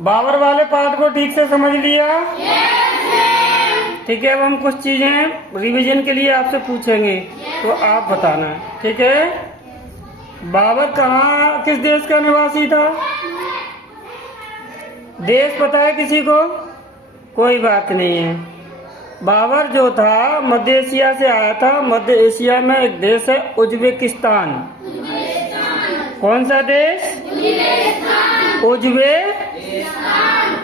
बाबर वाले पार्ट को ठीक से समझ लिया? ठीक है, अब हम कुछ चीजें रिवीजन के लिए आपसे पूछेंगे तो आप बताना। ठीक है, बाबर कहाँ, किस देश का निवासी था? देश पता है किसी को? कोई बात नहीं है। बाबर जो था मध्य एशिया से आया था। मध्य एशिया में एक देश है उज्बेकिस्तान। कौन सा देश?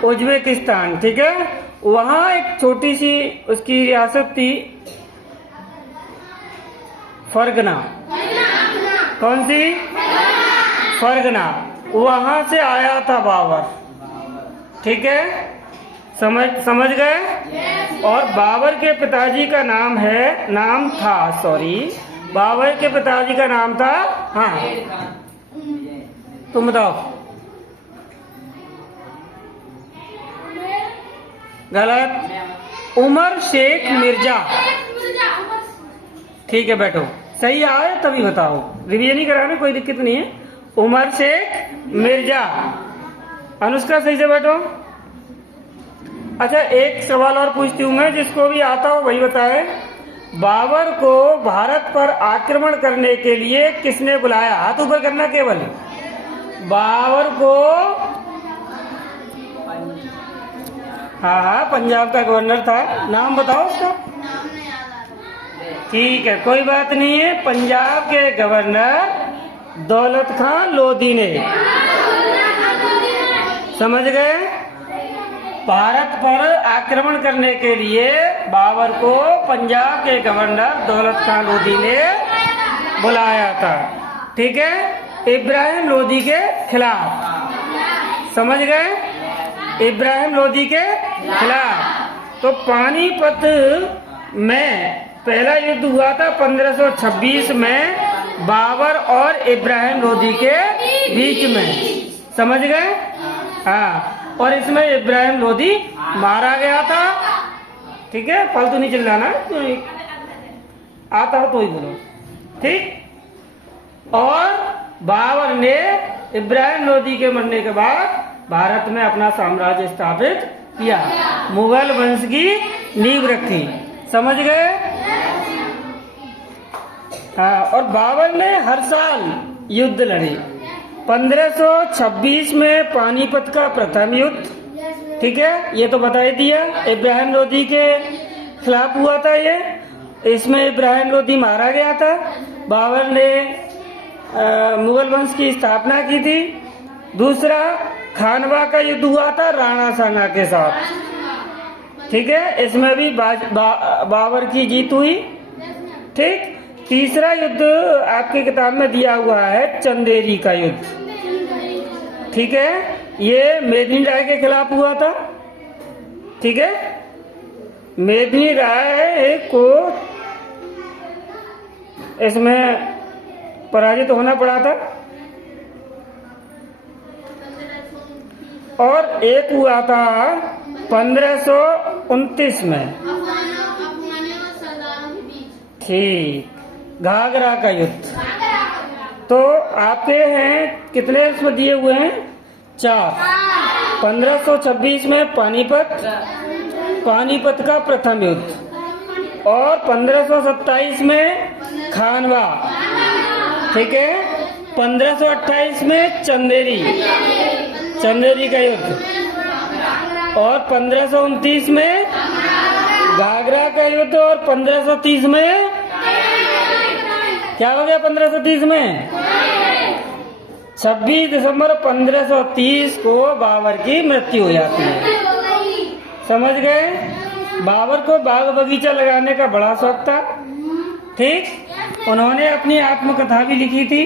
उज्बेकिस्तान। ठीक है, वहाँ एक छोटी सी उसकी रियासत थी, फरगना। कौन सी? फरगना। वहाँ से आया था बाबर। ठीक है, समझ गए? और बाबर के पिताजी का बाबर के पिताजी का नाम था, हाँ तुम बताओ। गलत। उमर शेख मिर्जा। ठीक है, बैठो। सही आए तभी बताओ, रिवीजन ही कराने, कोई दिक्कत नहीं है। उमर शेख मिर्जा। अनुष्का सही से बैठो। अच्छा, एक सवाल और पूछती हूँ मैं, जिसको भी आता हो वही बताए। बाबर को भारत पर आक्रमण करने के लिए किसने बुलाया? हाथ ऊपर करना केवल। बाबर को, हाँ, पंजाब का गवर्नर था। नाम बताओ उसका। ठीक है, कोई बात नहीं है। पंजाब के गवर्नर दौलत खान लोधी ने। समझ गए? भारत पर आक्रमण करने के लिए बाबर को पंजाब के गवर्नर दौलत खान लोधी ने बुलाया था। ठीक है, इब्राहिम लोधी के खिलाफ। समझ गए? इब्राहिम लोधी के खिलाफ। तो पानीपत में पहला युद्ध हुआ था 1526 में, बाबर और इब्राहिम लोधी के बीच में। समझ गए? हाँ, और इसमें इब्राहिम लोधी मारा गया था। ठीक है, फालतू नहीं चिल्लाना, आता हो तो ही बोलो। ठीक। और बाबर ने इब्राहिम लोधी के मरने के बाद भारत में अपना साम्राज्य स्थापित किया, मुगल वंश की नींव रखी। समझ गए? हाँ, और बाबर ने हर साल युद्ध लड़े। 1526 में पानीपत का प्रथम युद्ध। ठीक है, ये तो बता ही दिया, इब्राहिम लोधी के खिलाफ हुआ था ये। इसमें इब्राहिम लोधी मारा गया था। बाबर ने मुगल वंश की स्थापना की थी। दूसरा खानवा का युद्ध हुआ था राणा सांगा के साथ। ठीक है, इसमें भी बाबर की जीत हुई। ठीक। तीसरा युद्ध आपकी किताब में दिया हुआ है चंदेरी का युद्ध। ठीक है, ये मेदिनी राय के खिलाफ हुआ था। ठीक है, मेदिनी राय को इसमें पराजित होना पड़ा था। और एक हुआ था 1529 में। ठीक, घाघरा का युद्ध। तो आपके हैं कितने इसमें दिए हुए हैं? 4। 1526 में पानीपत का प्रथम युद्ध, और 1527 में खानवा। ठीक है, 1528 में चंदेरी का युद्ध, और 1529 में घाघरा का युद्ध, और 1530 में क्या हो गया? 1530 में 26 दिसंबर 1530 को बाबर की मृत्यु हो जाती है। समझ गए? बाबर को बाग बगीचा लगाने का बड़ा शौक था। ठीक। उन्होंने अपनी आत्मकथा भी लिखी थी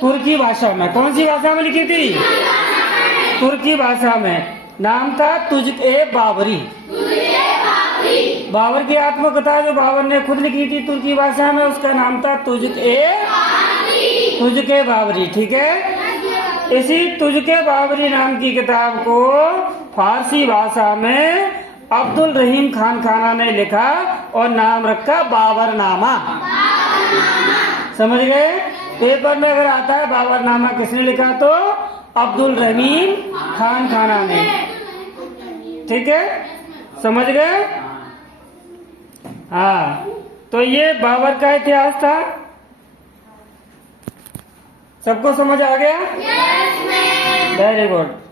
तुर्की भाषा में। कौन सी भाषा में लिखी थी? तुर्की भाषा में। नाम था तुझ-ए-बाबरी। बाबर की आत्मकथा जो बाबर ने खुद लिखी थी तुर्की भाषा में, उसका नाम था तुझ-ए-बाबरी। ठीक है, इसी तुझ-ए-बाबरी नाम की किताब को फारसी भाषा में अब्दुल रहीम खान खाना ने लिखा और नाम रखा बाबरनामा। समझ गए? पेपर में अगर आता है बाबरनामा किसने लिखा, तो अब्दुल रहीम खान खाना ने। ठीक है, समझ गए? हाँ, तो ये बाबर का इतिहास था। सबको समझ आ गया? Very good.